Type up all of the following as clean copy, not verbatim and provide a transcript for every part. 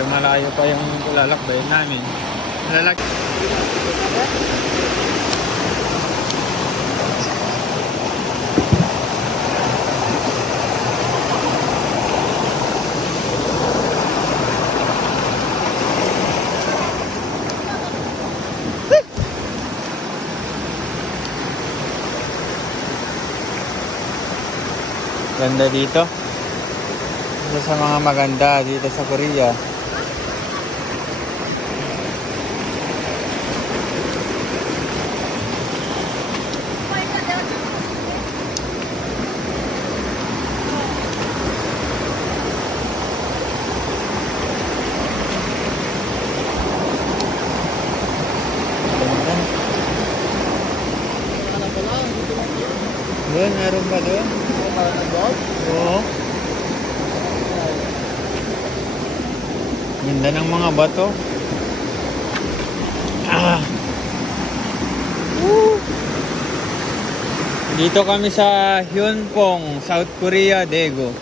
medyo malayo pa yung lalakbayin namin. Ganda dito. Isa sa mga maganda dito sa Korea. Doon, meron ba doon? Oo. Ganda ng mga bato. Dito kami sa Hyunpong, South Korea, Daegu.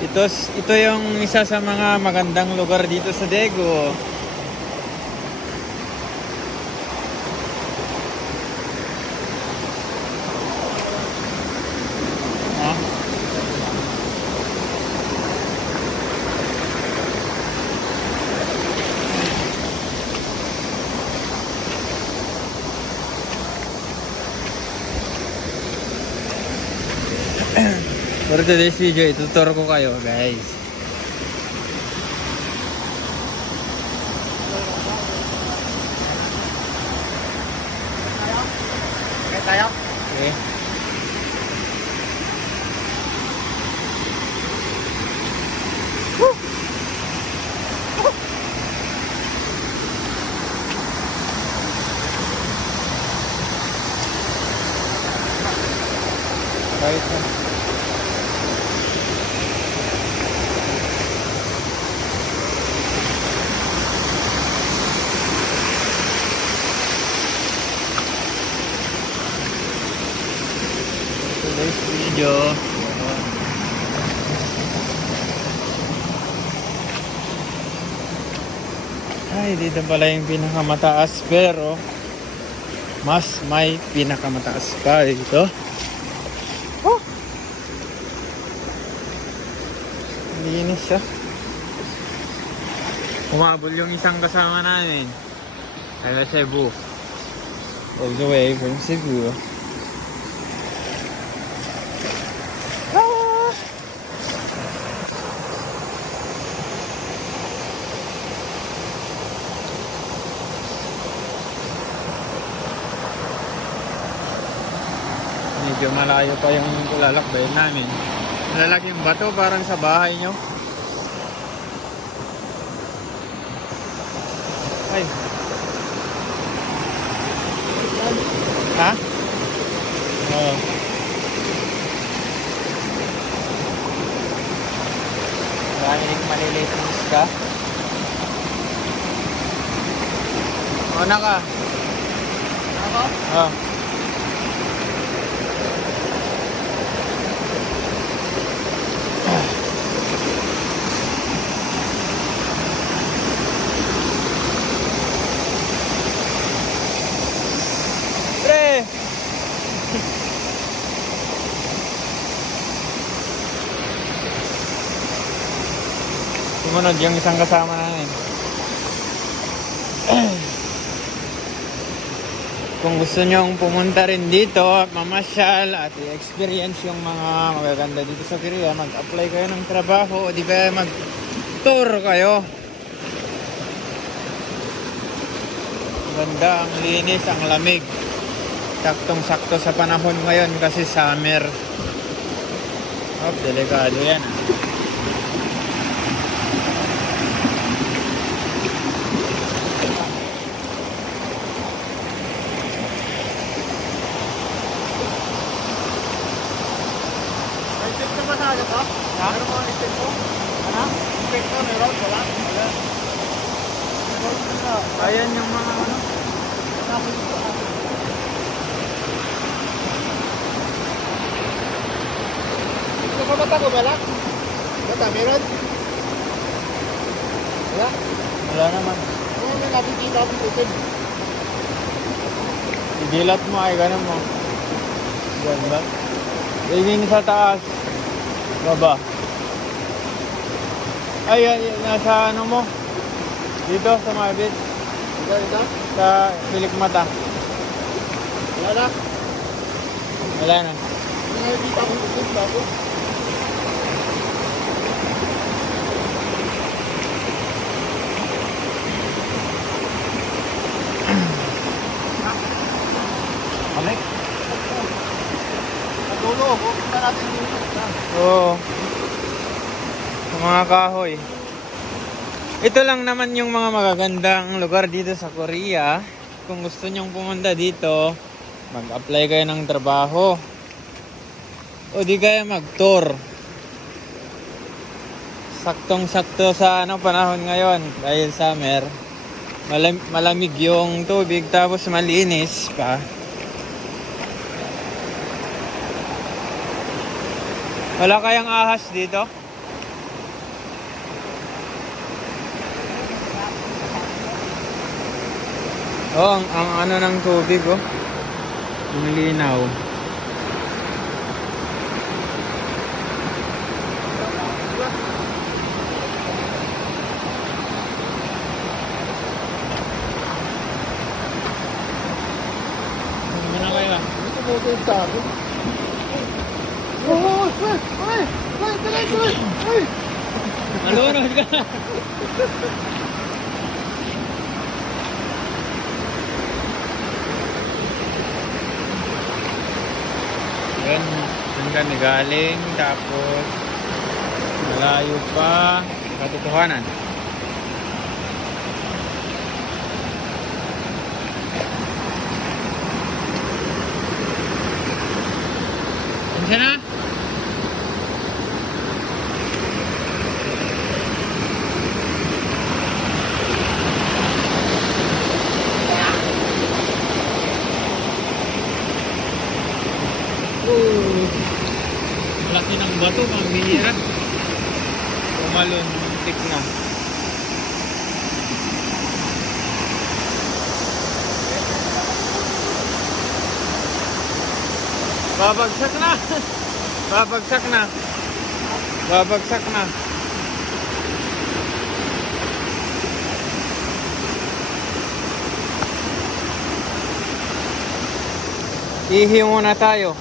Ito yung isa sa mga magandang lugar dito sa Daegu. For today's video, ituturo ko kayo guys. Okay. Right. Today's video. Ay, dito pala yung pinakamataas, pero mas may pinakamataas pa dito. Linis siya. Umabol yung isang kasama namin. Ala Cebu. All the way from Cebu. Medyo malayo pa yung lalakbayin namin. Lalaki yung bato parang sa bahay nyo. Ay. Ha? Oo. Maraming maliliit ng isda. Una ka. Ako? Oo. Sumunod yung isang kasama namin. Kung gusto nyong pumunta rin dito at mamasyal at i-experience yung mga magaganda dito sa Korea, mag-apply kayo ng trabaho o di kaya mag-tour kayo. Ganda, ang linis, ang lamig. Saktong-sakto sa panahon ngayon kasi summer. Oh, delikado yan. Meron mga inspector? Ano? Inspector, meron? Wala? Wala. Ayan yung mga ano? Ito pa bata ko balak? Bata, meron? Wala naman. Oo, may nakikita akong tubig. Idilat mo ay ganun mo. Yan ba? Tingin sa taas. Baba. Ay, nasa ano mo? Dito sa Mabit. Ito? Sa Pilikmata. Wala na. Wala na. May nakikita akong tubig bago. Alek? Sa dulo, pupunta natin dito. Oo. Sa mga kahoy. Ito lang naman yung mga magagandang lugar dito sa Korea. Kung gusto nyong pumunta dito, mag-apply kayo ng trabaho. O di kaya mag-tour. Saktong-sakto sa panahon ngayon. Dahil summer, malamig yung tubig tapos malinis pa. Wala kayang ahas dito? Oh, ang ano ng tubig, oh. Ang linaw. Ano na kayo? Dito po yung sabi. Oh, ay! Malunod ka. Yan, saan kami galing, tapos malayo pa katotohanan. Saan na? Laki ng bato, pambihira. Pumaluntik na. Babagsak na. Babagsak na. Babagsak na. Ihi muna tayo.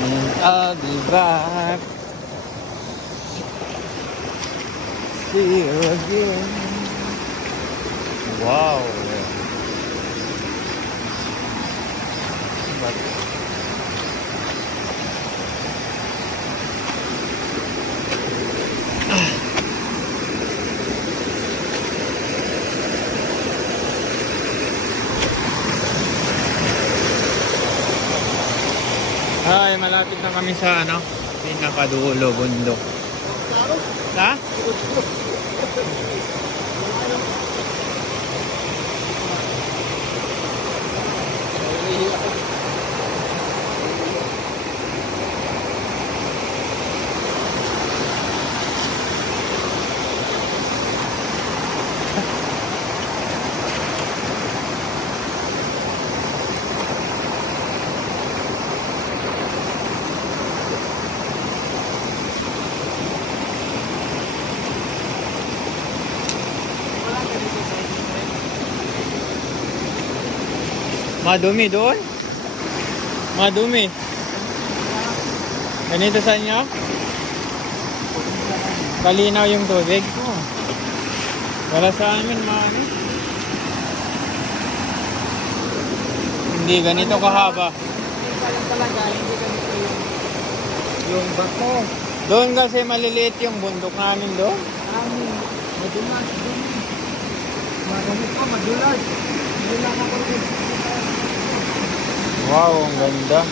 And I'll be back. See you again. Wow. Ay, malapit na kami sa pinakadulo bundok. Ha? Madumi doon? Madumi. Ganito sa inyo? Kalinaw yung tubig? Wala sa amin, Hindi ganito kahaba. lang talaga, hindi ganito yung bato. Doon kasi maliliit yung bundok namin doon. Amin, madulas doon. Marami pa, madulas. Hindi lang ako rin. Wow, ang ganda.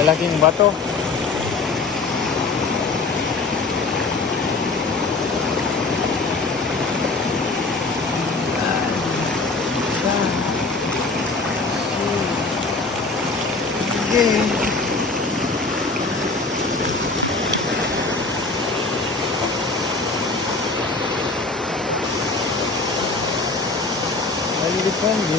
Lalaking bato. Depende.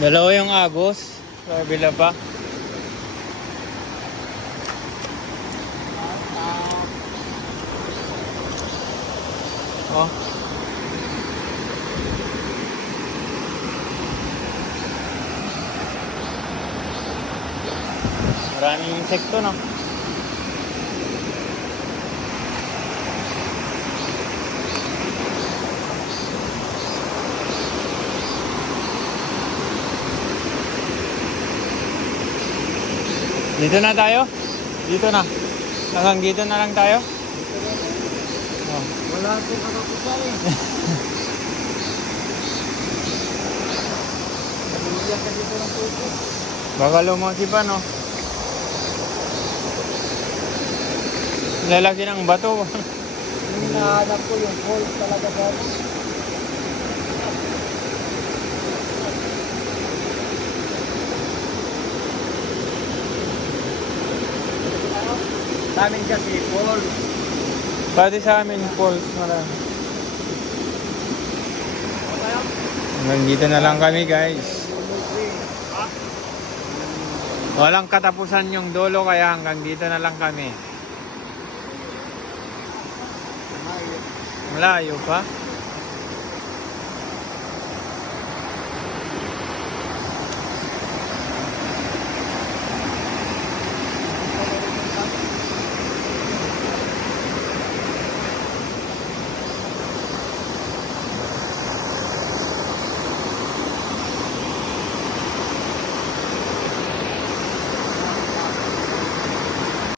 Dalawa yung agos. Sa kabila pa. Oh. Maraming insekto, no? Dito na tayo? Dito na. Hanggang dito na lang tayo? Oh. Wala akong kakapusay. Nabigyan ka dito ng tuto. Baka lumaki pa, no? Lalaki ng bato. Yung hinahanap ko yung falls talaga sa akin. Sa amin kasi falls. Pati sa amin, falls. Marami. Hanggang dito na lang kami, guys. Walang katapusan yung dulo, kaya hanggang dito na lang kami. Malayo pa.